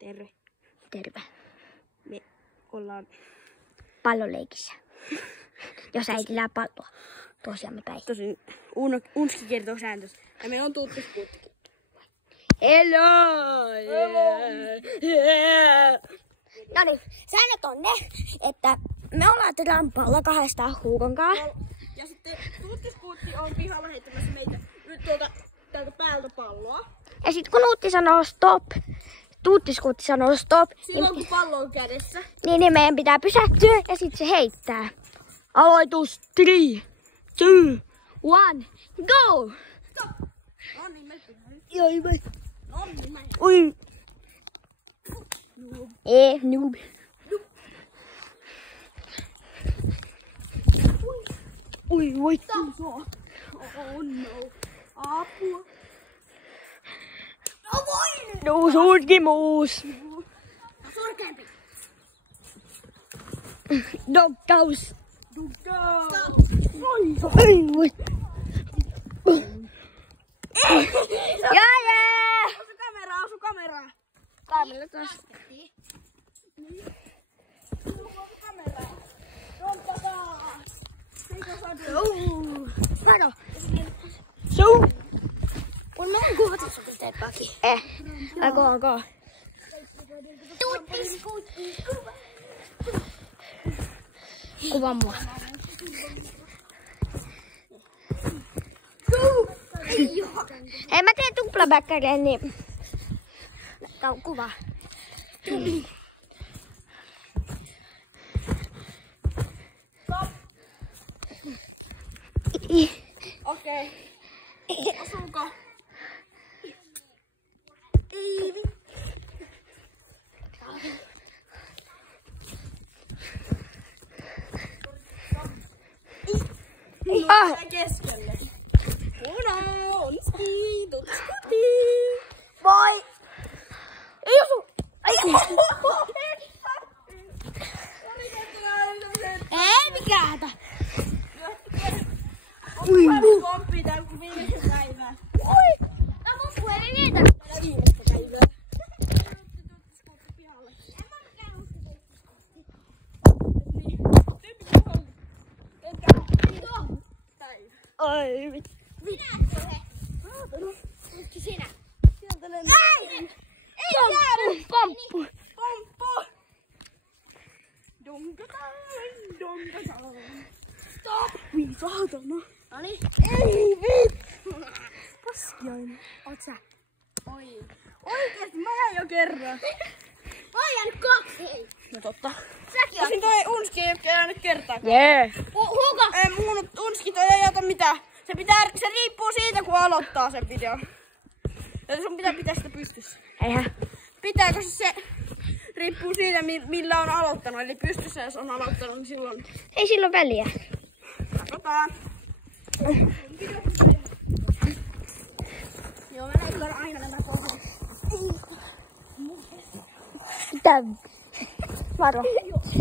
Terve. Terve. Me ollaan Palloleikissä. Jos äitillä on palloa. Tosiaan päin. tosin Unski kertoo sääntönsä. Ja meillä on tuuttispuuttikin. Hello! No niin, säännöt on ne, että me ollaan rampalla 200 Huukon kanssa. Ja sitten tuuttispuutti on pihalla heittämässä meitä nyt täältä päältä palloa. Ja sit kun Nuutti sanoo stop, Tuuttiskuutti sanoo stop, Silloin kun pallo on kädessä. niin meidän pitää pysähtyä ja sit se heittää. Aloitus 3, 2, 1, go! Stop! No niin, me pitää. Joi vai. No niin, mä. Ui. Noob. Ui, voi. Oh no. Apua. No voi! No surkimuus. No surkeampi. Doggaus. Stop! Ei voi. Jää! Osu kameraa. Kaamilla taas. Vado. Suu. On noin kuvat sun teepäkin. Alko. Kuva mua. Hei, mä teen tuplabäkkäreen, niin tää on kuva. Okei. Osuuko? Keskelle. Unski, tutkiskutti. Voi! Ei osu! Ai! Ei mikään! Ui! Pomppii täällä kun viimeisen päivää. Ui! Tää mun puhelin niitä! Viimeistä päivää. Ai vittu. Minä tule. Onko sinä? Ei jäädy! Pomppu! Pomppu! Donkataan. Stop! Ui, saatana. Noniin. Ei vittu! Paskiainen. Oot sä? Oi. Oikeesti, mä jäin jo kerran. Mä oon jäänyt 2, hei! No totta. Säkin Tosin toi Unski ei jäänyt kertaakaan. Jee! Huuko? Mun Unski toi ei ota mitään. Se riippuu siitä kun aloittaa sen videon. Ja sun pitää sitä pystyssä. Eihän. Pitääkö se riippuu siitä millä on aloittanut. Eli pystyssä jos on aloittanut niin silloin. Ei silloin väliä. Katsotaan. Joo mä leikkaan aina nämä pohjat. Mitä? Varo.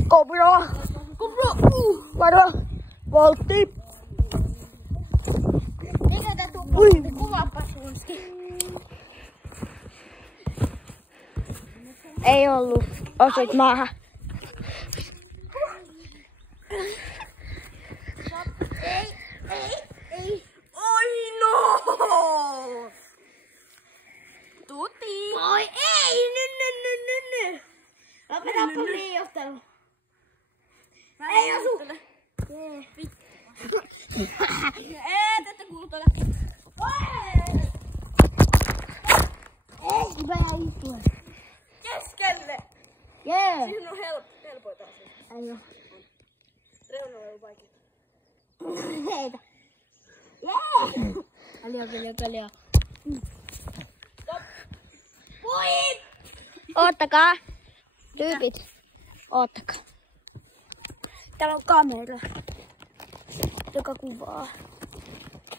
Kobra. Varo. Voltti. Eikä tää tuu kuvaappas Unski. Ei ollut. Osuit maahan. Ei. Oi no! Tuti! Oi ei! Ny. Lopeta liiottelu. Ei osu. Ei, tätä kuuntele. Ei, mä ihan ittuen. Keskelle! Jee. Siihen on helpoita asioita. Ei oo. Reunalla on vaikea. Heitä. Jee. Kalja. Stop! Voi! Oottakaa. Tyypit. Oottakaa. Täällä on kamera. Joka kuvaa.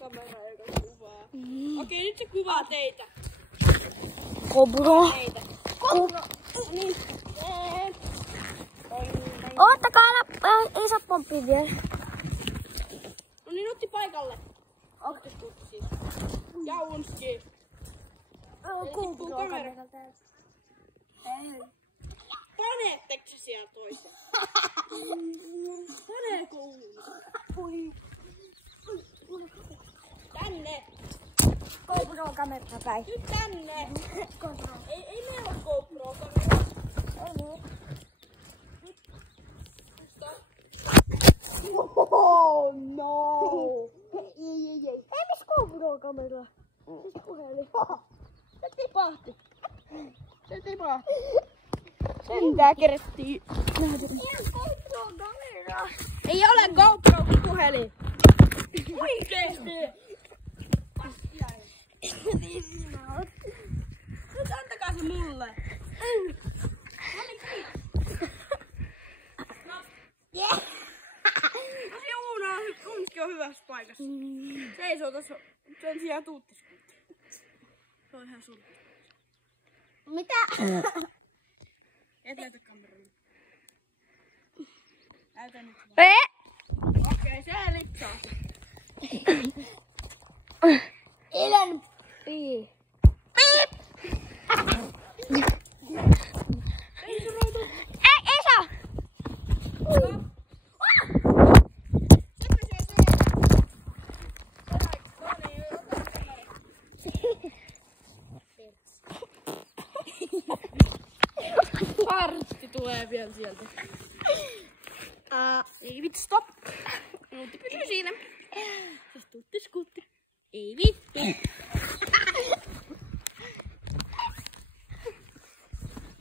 Kamera joka kuvaa. Okei, nyt se kuvaa teitä. Kobra. Teitä. Kobra! Niin. Oottakaa, ei saa pomppia vielä. No niin, otti paikalle. Oktiskuutti siis. Ja Unski. Kobra. Kamera. Ei. siellä toiseen. Paneeko uuni? Tänne! GoPro-kamera päin. Nyt tänne! Ei meillä ole GoPro-kamera. Ei niin. Oh no! Ei. Ei missä GoPro-kamera? Missä puhelin? Se tipahti. Sentään kerettiin. Ei GoPro-kamera. Ei ole GoPro-puhelin. Oikeesti! Nyt antakaa se mulle. Uunski on hyvässä paikassa. Seisoo tossa sen sijaan tuuttiskuutti. Se on ihan sun. Mitä? Et näytä kameraan. Näytä nyt. Okei, se lipsaa. Elen pii. Ei saa! Partti tulee vielä sieltä. Ei vittu, stop. Nuutti pysyy siinä. Se tuutti skuutti. Ei vittu.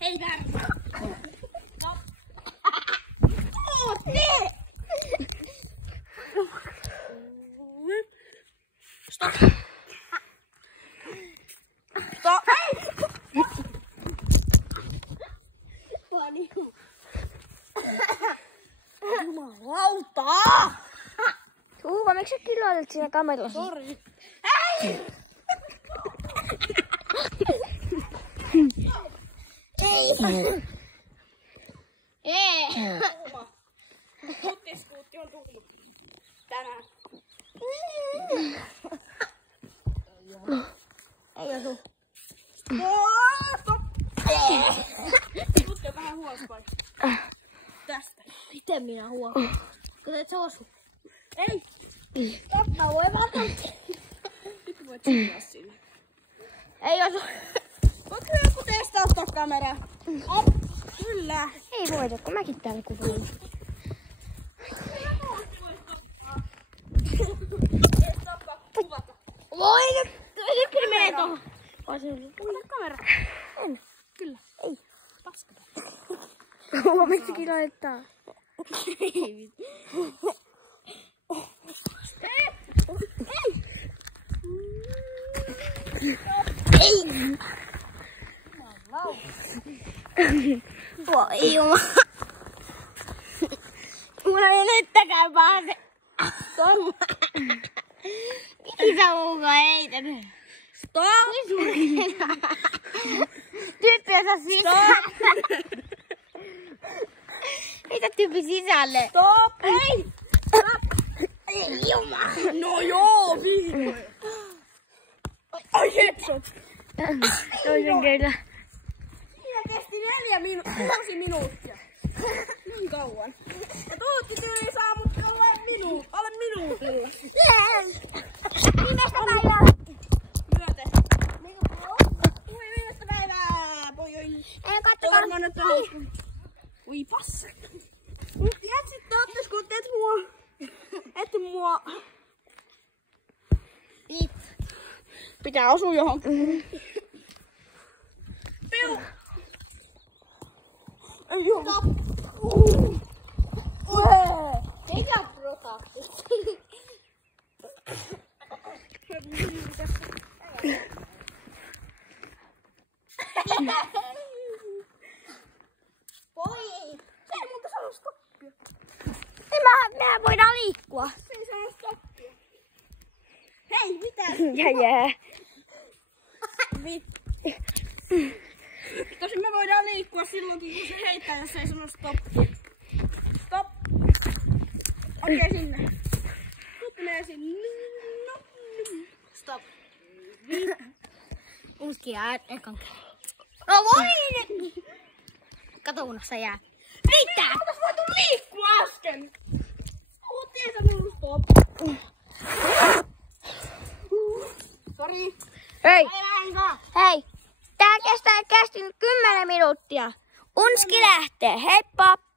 Hei värmä. Stop. Stop. Hei! Jumalauta! Tuuva, miksi sä kiloilet siinä kamerassa? Sori. Ei! Tuttiskuutti on tullut tänään. Ei osu. Stop! Tutti on vähän huonossa paikassa. Tästä. Miten minä huomaan? Kun et sä osu. Ei! Stop, mä voin vata. Nyt voit sinua sinne. Ei osu. Voitko joku testauttaa kameraa? Op! Kyllä! Ei voida, kun mäkin täällä kuvaan. Voi nyt! Nyt kyllä menee tohon. Ota kamera. En. Kyllä. Ei. Paskata. Tuuva, miksi kiloittaa? Ei vittu. Ei! Voi jumala. Mulla ei nyttäkään pääse. Isä muuko heitänyt. Stop! Tyyppi osaa sisään. Heitä tyyppi sisälle. Stop! Ei! Ei jumala. No joo, vihdoin. Ai headshot. Toisen kerran. Siinä kesti 6 minuuttia. Niin kauan. Ja Tuutti tyyli saa mut alle minuutilla. Viimeistä päivää. Myöten. Ui, viimeistä päivää. Pojoi. Ei katsotaan. Varmaan nyt on. Ui passa. Jätsit tattiskuutti, et mua. It. Pitää osua johonkin. Piu. Ei joo. Stop. Mikä protaatti? Voi. Se ei muuta sano stoppia. Mehän voidaan liikkua. Se ei sano stoppia. Hei, mitä? Jää. Tosin me voidaan liikkua silloin, kun se heittää, jos ei sano stoppia. Stop. Okei, sinne. Nyt menee sinne. No. Stop. Uuskia ekan. No voi! Kato, unossa jää. Nyt! Hei! Hei! Tää kestää kästi 10 minuuttia. Unski lähtee. Heippa!